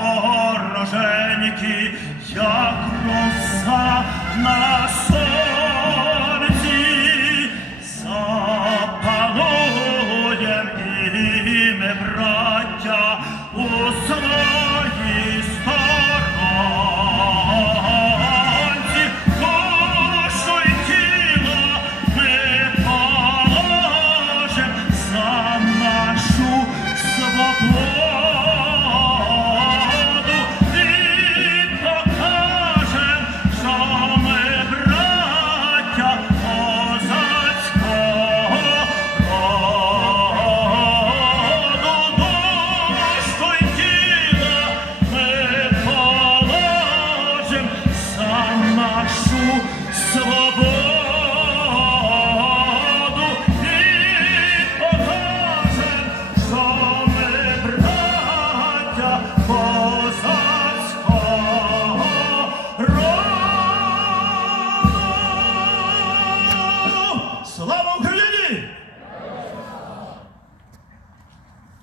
Бога як роса на сонці, запануєм і ми, браття, у славі. for